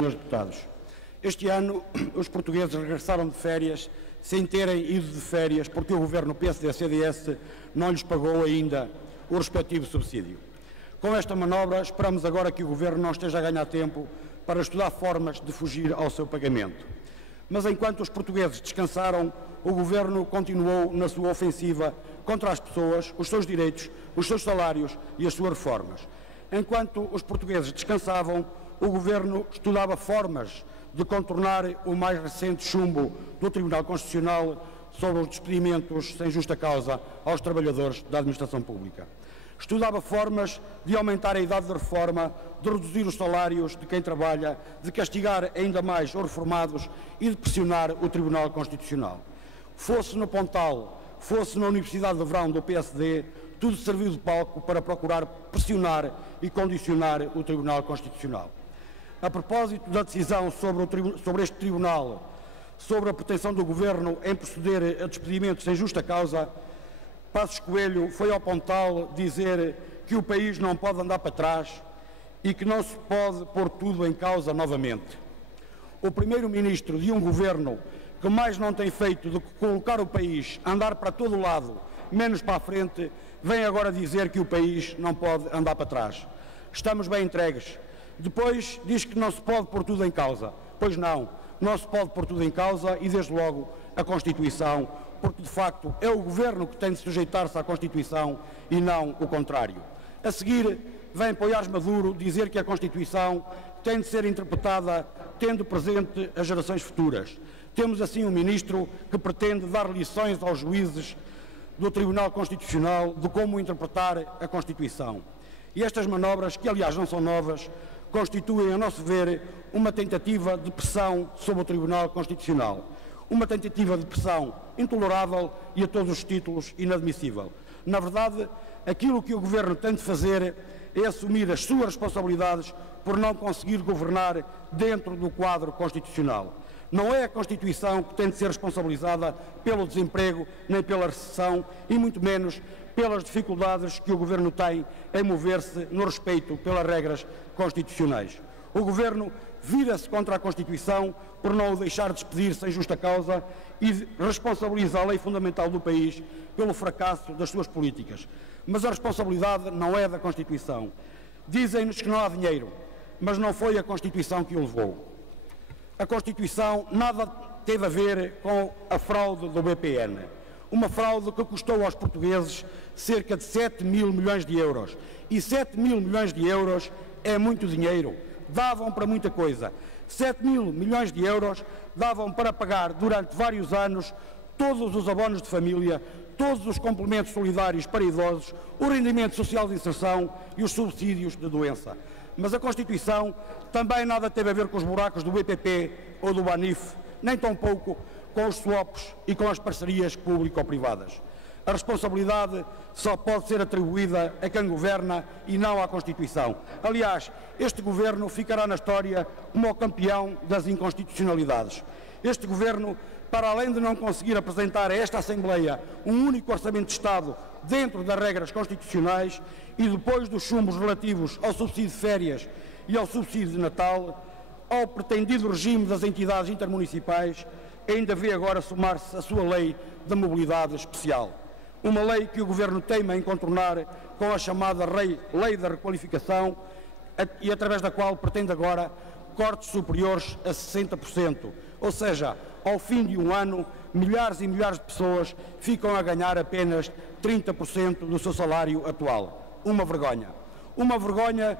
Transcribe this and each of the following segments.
Senhores deputados, este ano os portugueses regressaram de férias sem terem ido de férias porque o governo PSD-CDS não lhes pagou ainda o respectivo subsídio. Com esta manobra, esperamos agora que o governo não esteja a ganhar tempo para estudar formas de fugir ao seu pagamento. Mas enquanto os portugueses descansaram, o governo continuou na sua ofensiva contra as pessoas, os seus direitos, os seus salários e as suas reformas. Enquanto os portugueses descansavam, o governo estudava formas de contornar o mais recente chumbo do Tribunal Constitucional sobre os despedimentos sem justa causa aos trabalhadores da administração pública. Estudava formas de aumentar a idade de reforma, de reduzir os salários de quem trabalha, de castigar ainda mais os reformados e de pressionar o Tribunal Constitucional. Fosse no Pontal, fosse na Universidade de Verão do PSD, tudo serviu de palco para procurar pressionar e condicionar o Tribunal Constitucional. A propósito da decisão sobre este Tribunal, sobre a pretensão do Governo em proceder a despedimentos sem justa causa, Passos Coelho foi ao Pontal dizer que o país não pode andar para trás e que não se pode pôr tudo em causa novamente. O primeiro-ministro de um governo que mais não tem feito do que colocar o país a andar para todo lado, menos para a frente, vem agora dizer que o país não pode andar para trás. Estamos bem entregues. Depois diz que não se pode pôr tudo em causa. Pois não, não se pode pôr tudo em causa e, desde logo, a Constituição, porque, de facto, é o Governo que tem de sujeitar-se à Constituição e não o contrário. A seguir, vem Poiares Maduro dizer que a Constituição tem de ser interpretada tendo presente as gerações futuras. Temos, assim, um Ministro que pretende dar lições aos juízes do Tribunal Constitucional de como interpretar a Constituição. E estas manobras, que aliás não são novas, constituem, a nosso ver, uma tentativa de pressão sobre o Tribunal Constitucional. Uma tentativa de pressão intolerável e, a todos os títulos, inadmissível. Na verdade, aquilo que o Governo tem de fazer é assumir as suas responsabilidades por não conseguir governar dentro do quadro constitucional. Não é a Constituição que tem de ser responsabilizada pelo desemprego, nem pela recessão, e muito menos pelas dificuldades que o Governo tem em mover-se no respeito pelas regras constitucionais. O Governo vira-se contra a Constituição por não o deixar despedir sem justa causa e responsabiliza a lei fundamental do país pelo fracasso das suas políticas. Mas a responsabilidade não é da Constituição. Dizem-nos que não há dinheiro, mas não foi a Constituição que o levou. A Constituição nada teve a ver com a fraude do BPN. Uma fraude que custou aos portugueses cerca de 7 mil milhões de euros. E 7 mil milhões de euros é muito dinheiro. Davam para muita coisa. 7 mil milhões de euros davam para pagar durante vários anos todos os abonos de família, todos os complementos solidários para idosos, o rendimento social de inserção e os subsídios de doença. Mas a Constituição também nada teve a ver com os buracos do BPP ou do Banif, nem tampouco com os swaps e com as parcerias público-privadas. A responsabilidade só pode ser atribuída a quem governa e não à Constituição. Aliás, este Governo ficará na história como o campeão das inconstitucionalidades. Este Governo, para além de não conseguir apresentar a esta Assembleia um único orçamento de Estado dentro das regras constitucionais e depois dos chumbos relativos ao subsídio de férias e ao subsídio de Natal, ao pretendido regime das entidades intermunicipais, ainda vê agora somar-se a sua lei da mobilidade especial. Uma lei que o Governo teima em contornar com a chamada lei da requalificação e através da qual pretende agora cortes superiores a 60%. Ou seja, ao fim de um ano, milhares e milhares de pessoas ficam a ganhar apenas 30% do seu salário atual. Uma vergonha. Uma vergonha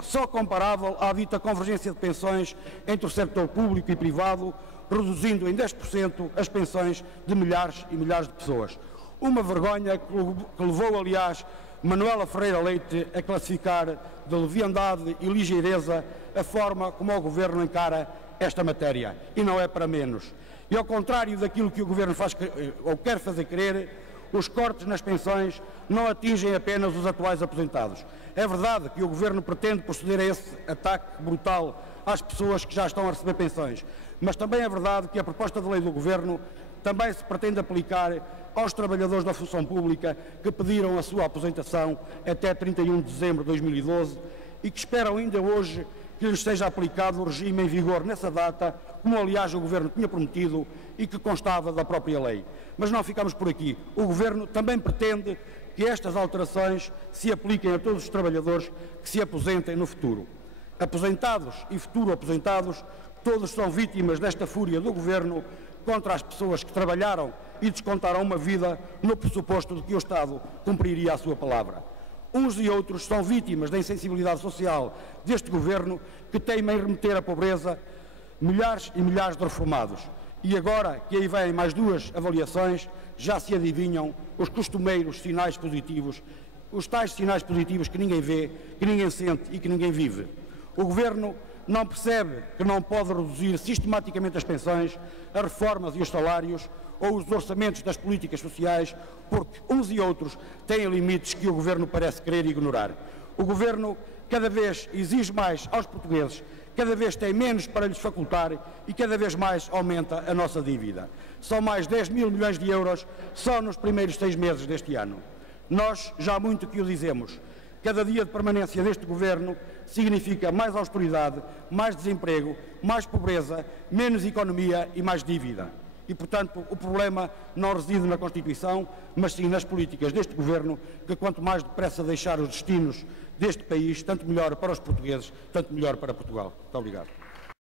só comparável à dita convergência de pensões entre o setor público e privado, reduzindo em 10% as pensões de milhares e milhares de pessoas. Uma vergonha que levou, aliás, Manuela Ferreira Leite a classificar de leviandade e ligeireza a forma como o Governo encara esta matéria. E não é para menos. E ao contrário daquilo que o Governo faz ou quer fazer crer, os cortes nas pensões não atingem apenas os atuais aposentados. É verdade que o Governo pretende proceder a esse ataque brutal às pessoas que já estão a receber pensões, mas também é verdade que a proposta de lei do Governo também se pretende aplicar aos trabalhadores da função pública que pediram a sua aposentação até 31 de dezembro de 2012 e que esperam ainda hoje que lhes seja aplicado o regime em vigor nessa data, como aliás o Governo tinha prometido e que constava da própria lei. Mas não ficamos por aqui. O Governo também pretende que estas alterações se apliquem a todos os trabalhadores que se aposentem no futuro. Aposentados e futuro aposentados, todos são vítimas desta fúria do Governo contra as pessoas que trabalharam e descontaram uma vida no pressuposto de que o Estado cumpriria a sua palavra. Uns e outros são vítimas da insensibilidade social deste Governo que teima em remeter à pobreza milhares e milhares de reformados. E agora que aí vêm mais duas avaliações, já se adivinham os costumeiros sinais positivos, os tais sinais positivos que ninguém vê, que ninguém sente e que ninguém vive. O Governo não percebe que não pode reduzir sistematicamente as pensões, as reformas e os salários ou os orçamentos das políticas sociais, porque uns e outros têm limites que o Governo parece querer ignorar. O Governo cada vez exige mais aos portugueses, cada vez tem menos para lhes facultar e cada vez mais aumenta a nossa dívida. São mais 10 mil milhões de euros só nos primeiros 6 meses deste ano. Nós já há muito que o dizemos. Cada dia de permanência deste Governo significa mais austeridade, mais desemprego, mais pobreza, menos economia e mais dívida. E, portanto, o problema não reside na Constituição, mas sim nas políticas deste Governo, que quanto mais depressa deixar os destinos deste país, tanto melhor para os portugueses, tanto melhor para Portugal. Muito obrigado.